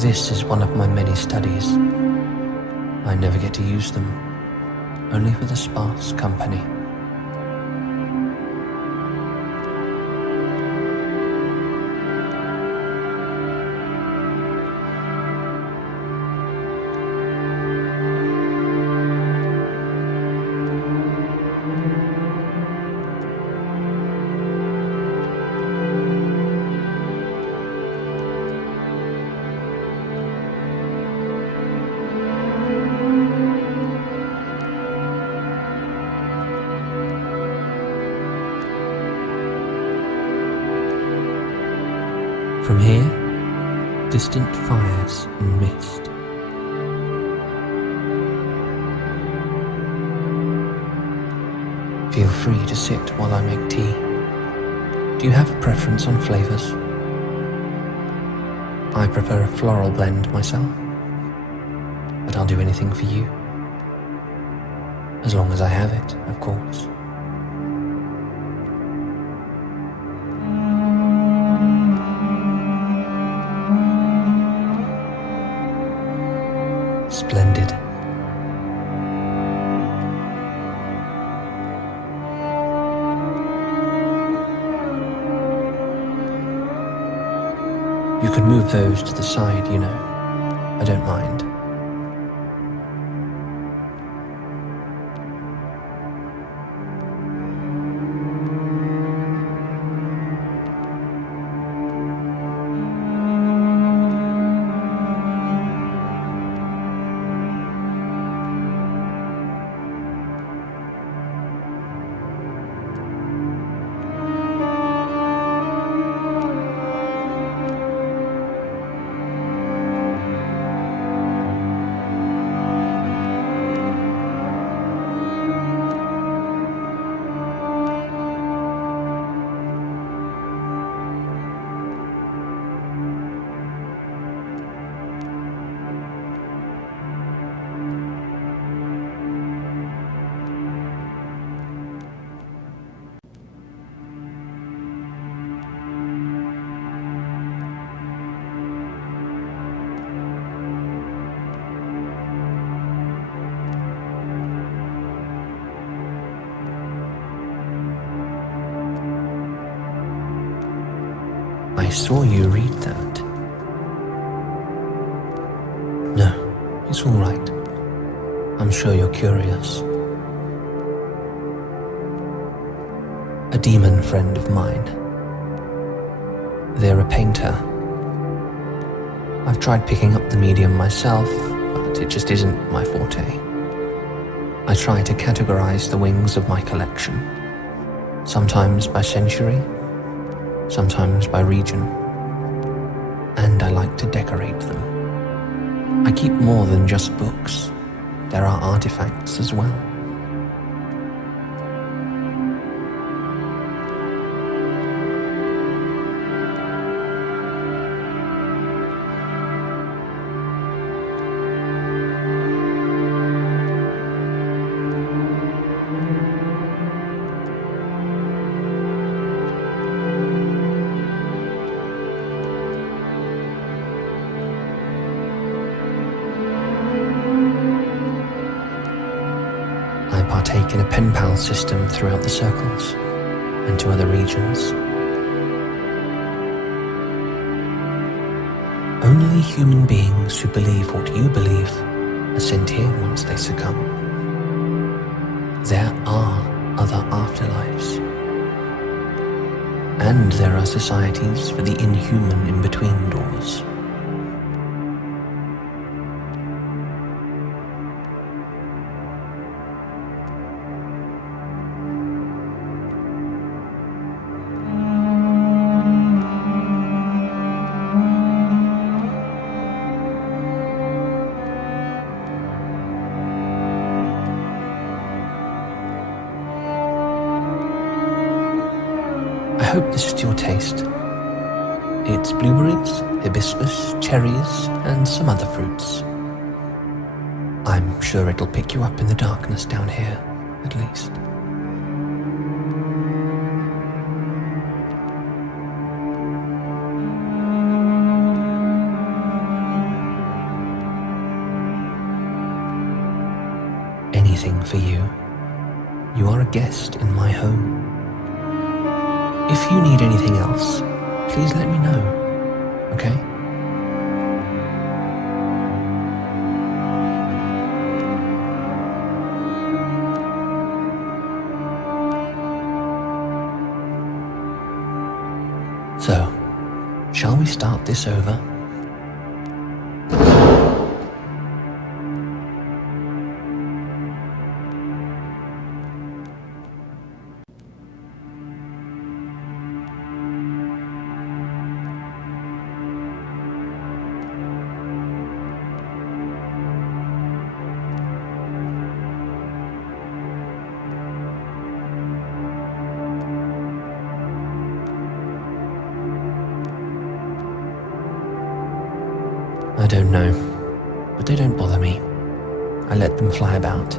This is one of my many studies. I never get to use them, only for the sparse company. From here, distant fires and mist. Feel free to sit while I make tea. Do you have a preference on flavors? I prefer a floral blend myself, but I'll do anything for you. As long as I have it, of course. Splendid. You can move those to the side, you know. I don't mind. I saw you read that. No, it's all right. I'm sure you're curious. A demon friend of mine. They're a painter. I've tried picking up the medium myself, but it just isn't my forte. I try to categorize the wings of my collection, sometimes by century, sometimes by region, and I like to decorate them. I keep more than just books. There are artifacts as well. I partake in a pen pal system throughout the circles and to other regions. Only human beings who believe what you believe are sent here once they succumb. There are other afterlives. And there are societies for the inhuman in between doors. I hope this is to your taste. It's blueberries, hibiscus, cherries, and some other fruits. I'm sure it'll pick you up in the darkness down here, at least. waiting for you. You are a guest in my home. If you need anything else, please let me know, okay? So, shall we start this over? I don't know, but they don't bother me. I let them fly about.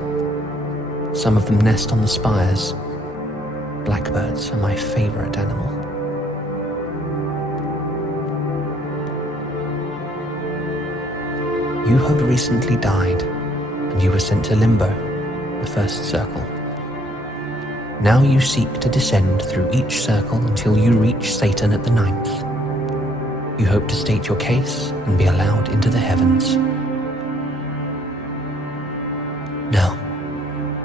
Some of them nest on the spires. Blackbirds are my favorite animal. You have recently died, and you were sent to Limbo, the first circle. Now you seek to descend through each circle until you reach Satan at the 9th. You hope to state your case and be allowed into the heavens. Now,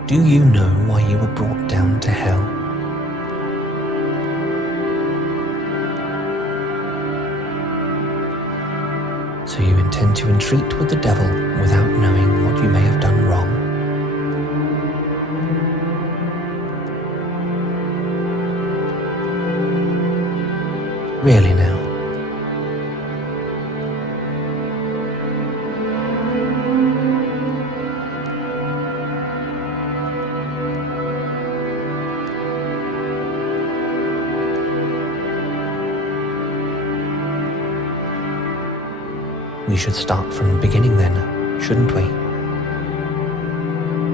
do you know why you were brought down to hell? So you intend to entreat with the devil without knowing what you may have done wrong. Really now? We should start from the beginning then, shouldn't we?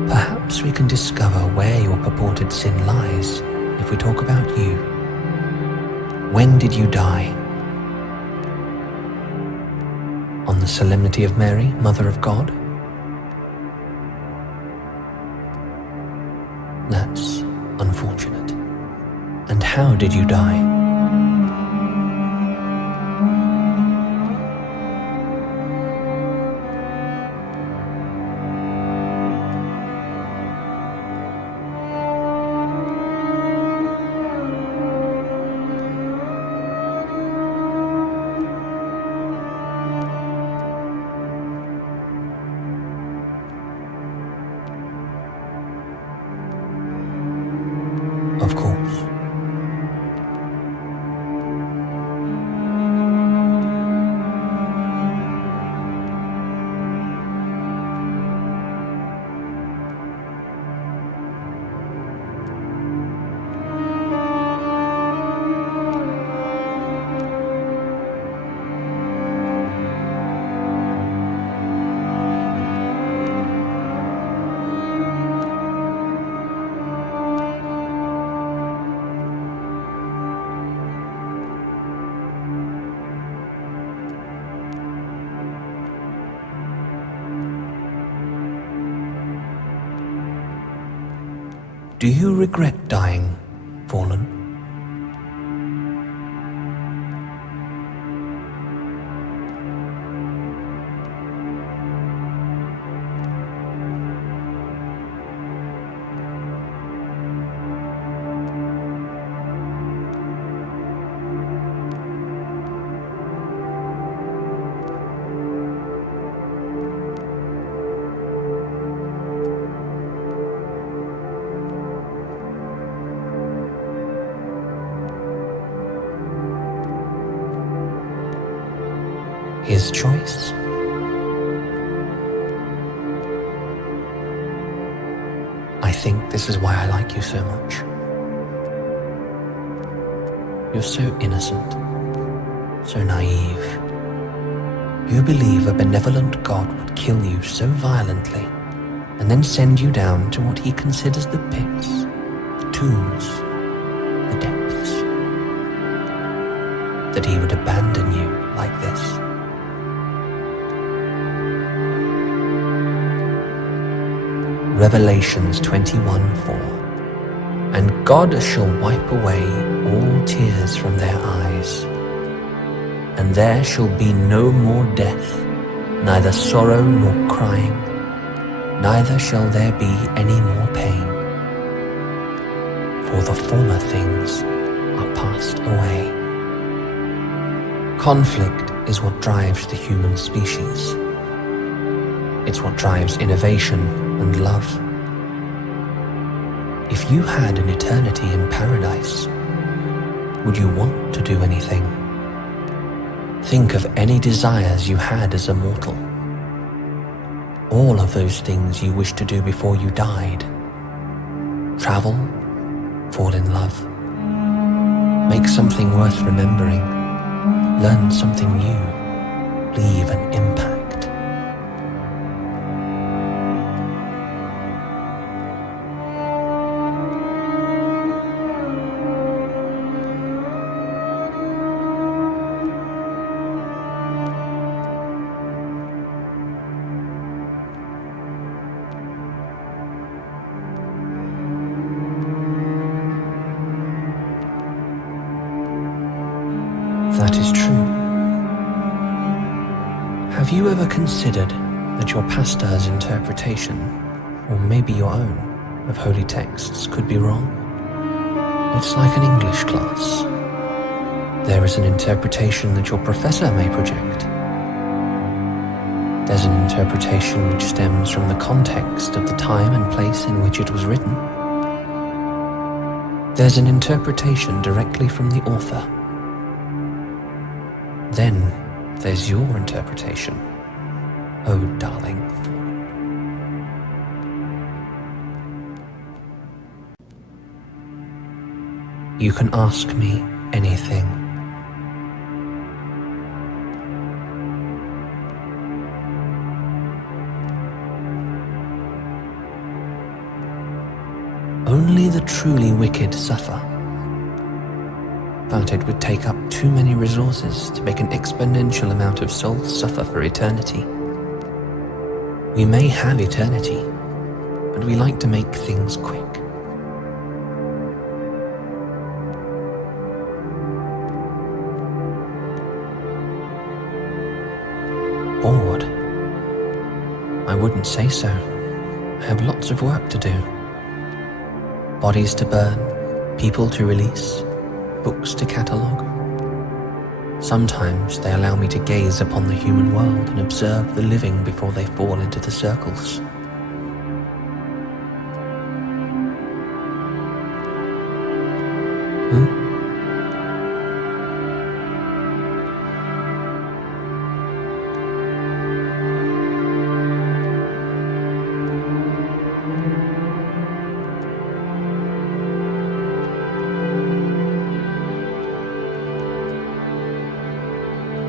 Perhaps we can discover where your purported sin lies if we talk about you. When did you die? On the Solemnity of Mary, Mother of God? That's unfortunate. And how did you die? Of course. Do you regret dying, Fallen? His choice? I think this is why I like you so much. You're so innocent, so naive. You believe a benevolent God would kill you so violently and then send you down to what he considers the pits, the tombs, the depths. That he would abandon you like this. Revelations 21:4. And God shall wipe away all tears from their eyes, and there shall be no more death, neither sorrow nor crying, neither shall there be any more pain, for the former things are passed away. Conflict is what drives the human species. It's what drives innovation and love. If you had an eternity in paradise, would you want to do anything? Think of any desires you had as a mortal. All of those things you wished to do before you died. Travel, fall in love, make something worth remembering, learn something new, leave an impact. That is true. Have you ever considered that your pastor's interpretation, or maybe your own, of holy texts could be wrong? It's like an English class. There is an interpretation that your professor may project. There's an interpretation which stems from the context of the time and place in which it was written. There's an interpretation directly from the author. Then there's your interpretation, oh darling. You can ask me anything. Only the truly wicked suffer. But it would take up too many resources to make an exponential amount of souls suffer for eternity. We may have eternity, but we like to make things quick. Bored? I wouldn't say so. I have lots of work to do. Bodies to burn, people to release, books to catalogue. Sometimes they allow me to gaze upon the human world and observe the living before they fall into the circles.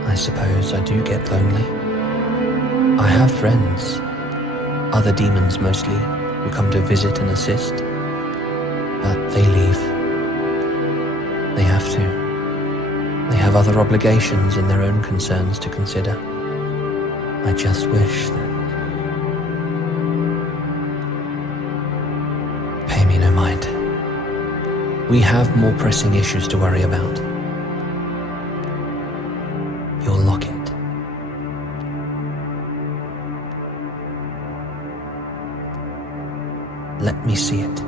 I suppose I do get lonely. I have friends, other demons mostly, who come to visit and assist, but they leave. They have to. They have other obligations and their own concerns to consider. I just wish that... Pay me no mind. We have more pressing issues to worry about. Your locket. Let me see it.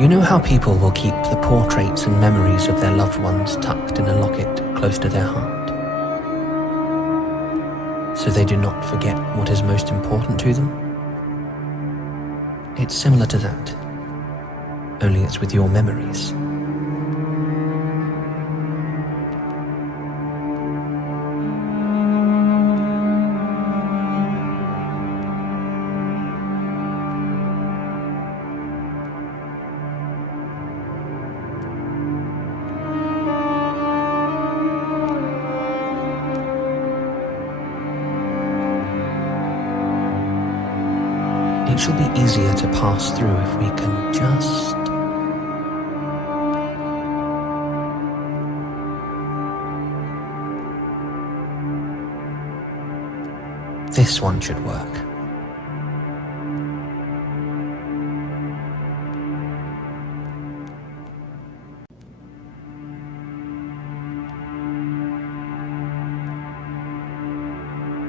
You know how people will keep the portraits and memories of their loved ones tucked in a locket close to their heart, so they do not forget what is most important to them? It's similar to that, only it's with your memories. It shall be easier to pass through if we can just This one should work.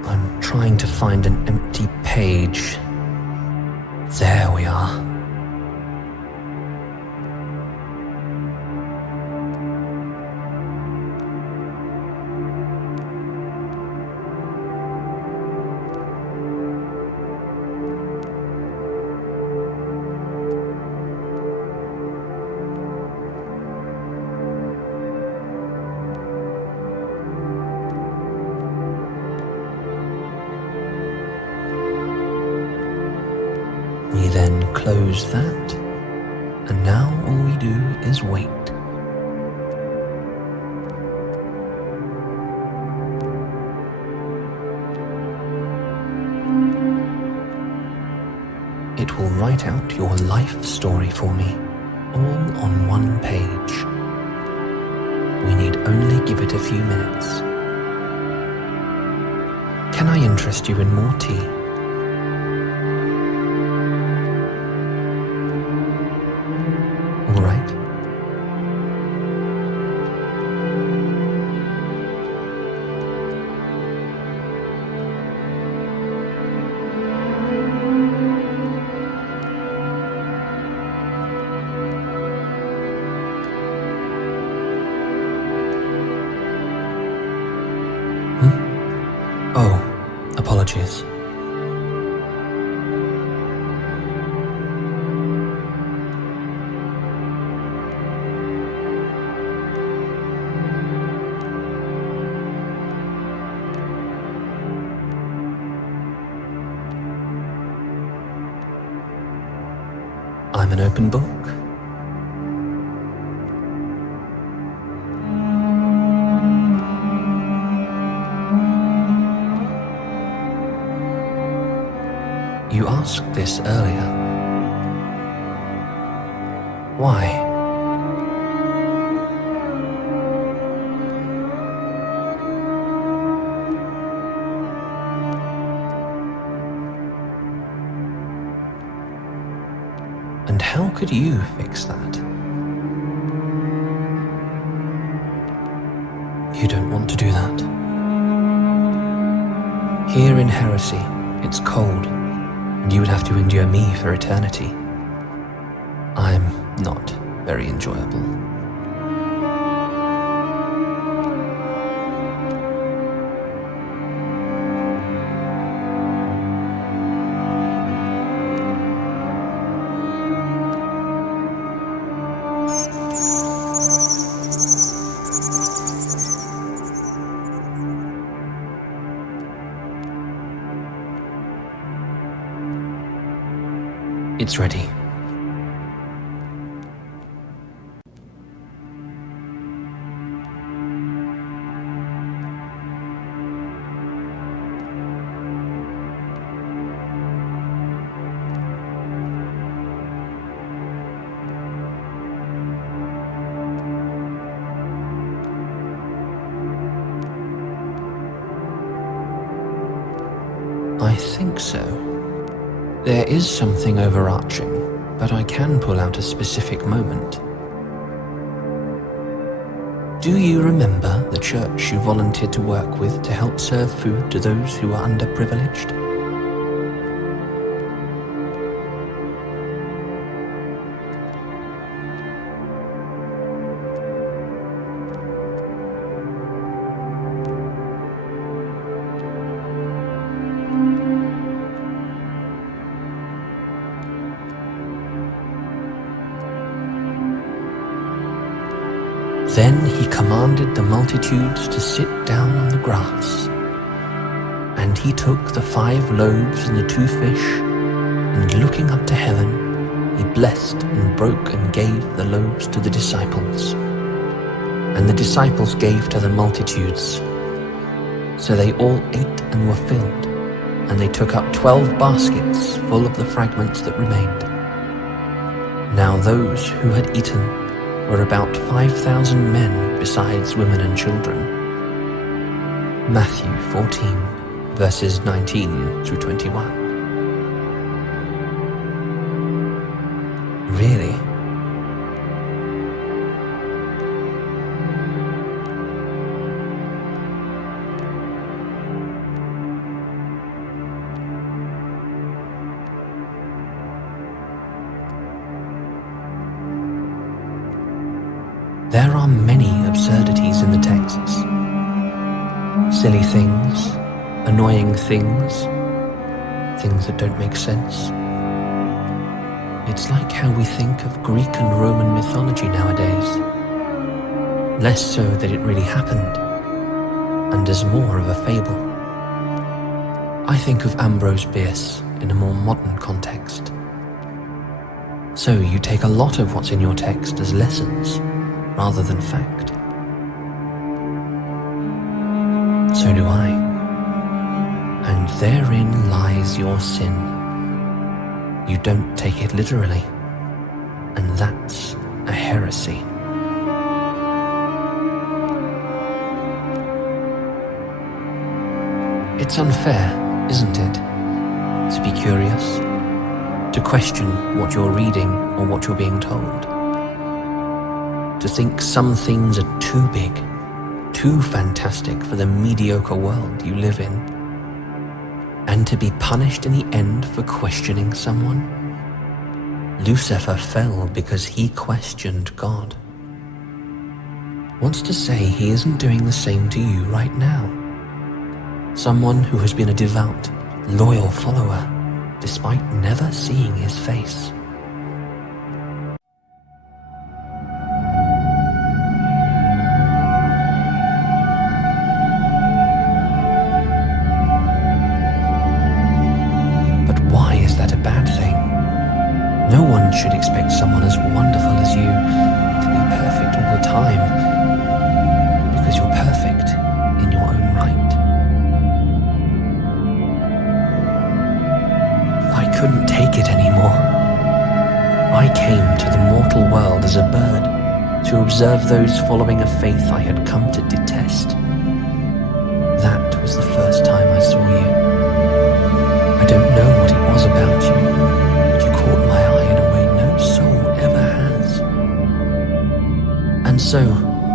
I'm trying to find an empty page. There we are. We then close that, and now all we do is wait. It will write out your life story for me, all on one page. We need only give it a few minutes. Can I interest you in more tea? All right. Oh, apologies. I'm an open book. You asked this earlier. Why? And how could you fix that? You don't want to do that. Here in Heresy, it's cold, and you would have to endure me for eternity. I'm not very enjoyable. It's ready. I think so. There is something overarching, but I can pull out a specific moment. Do you remember the church you volunteered to work with to help serve food to those who are underprivileged? Then he commanded the multitudes to sit down on the grass. And he took the 5 loaves and the 2 fish, and looking up to heaven, he blessed and broke and gave the loaves to the disciples. And the disciples gave to the multitudes. So they all ate and were filled, and they took up 12 baskets full of the fragments that remained. Now those who had eaten were about 5,000 men besides women and children. Matthew 14, verses 19 through 21. Really? There are many absurdities in the texts. Silly things, annoying things, things that don't make sense. It's like how we think of Greek and Roman mythology nowadays. Less so that it really happened, and as more of a fable. I think of Ambrose Bierce in a more modern context. So you take a lot of what's in your text as lessons, rather than fact. So do I. And therein lies your sin. You don't take it literally, and that's a heresy. It's unfair, isn't it, to be curious, to question what you're reading or what you're being told, to think some things are too big, too fantastic for the mediocre world you live in, and to be punished in the end for questioning someone? Lucifer fell because he questioned God. Wants to say he isn't doing the same to you right now. Someone who has been a devout, loyal follower, despite never seeing his face. But why is that a bad thing? No one should expect someone as wonderful as you to be perfect all the time, because you're perfect in your own right. I couldn't take it anymore. I came to the mortal world as a bird to observe those following a faith I had come to detest. That was the first time I saw you. I don't know what it was about you, but you caught my eye in a way no soul ever has. And so,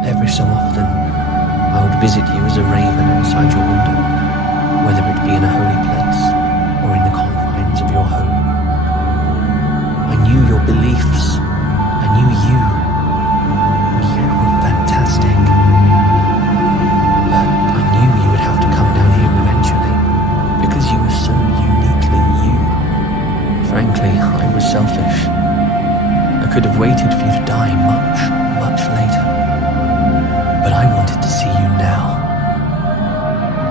every so often, I would visit you as a raven outside your window, whether it be in a holy place or in the confines of your home. I knew your beliefs, I knew you, and you were fantastic. But I knew you would have to come down here eventually, because you were so uniquely you. Frankly, I was selfish. I could have waited for you to die much, much later. But I wanted to see you now.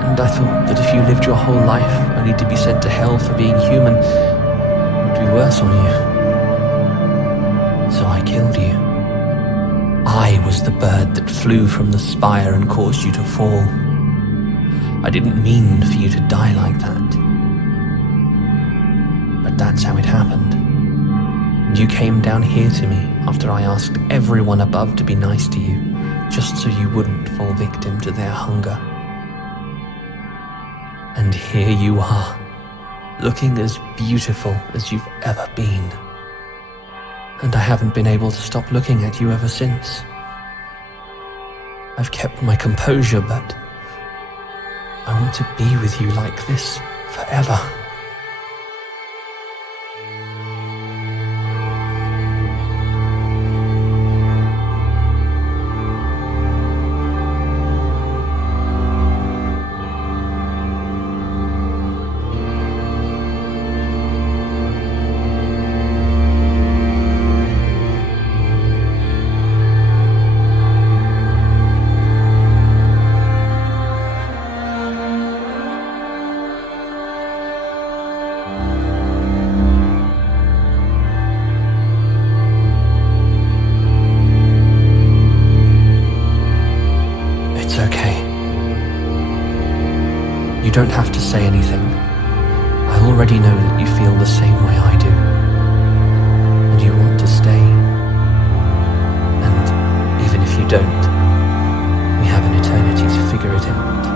And I thought that if you lived your whole life only to be sent to hell for being human, it would be worse on you. So I killed you. I was the bird that flew from the spire and caused you to fall. I didn't mean for you to die like that. But that's how it happened. And you came down here to me after I asked everyone above to be nice to you, just so you wouldn't fall victim to their hunger. And here you are, looking as beautiful as you've ever been. And I haven't been able to stop looking at you ever since. I've kept my composure, but I want to be with you like this forever. It's okay. You don't have to say anything. I already know that you feel the same way I do. And you want to stay. And even if you don't, we have an eternity to figure it out.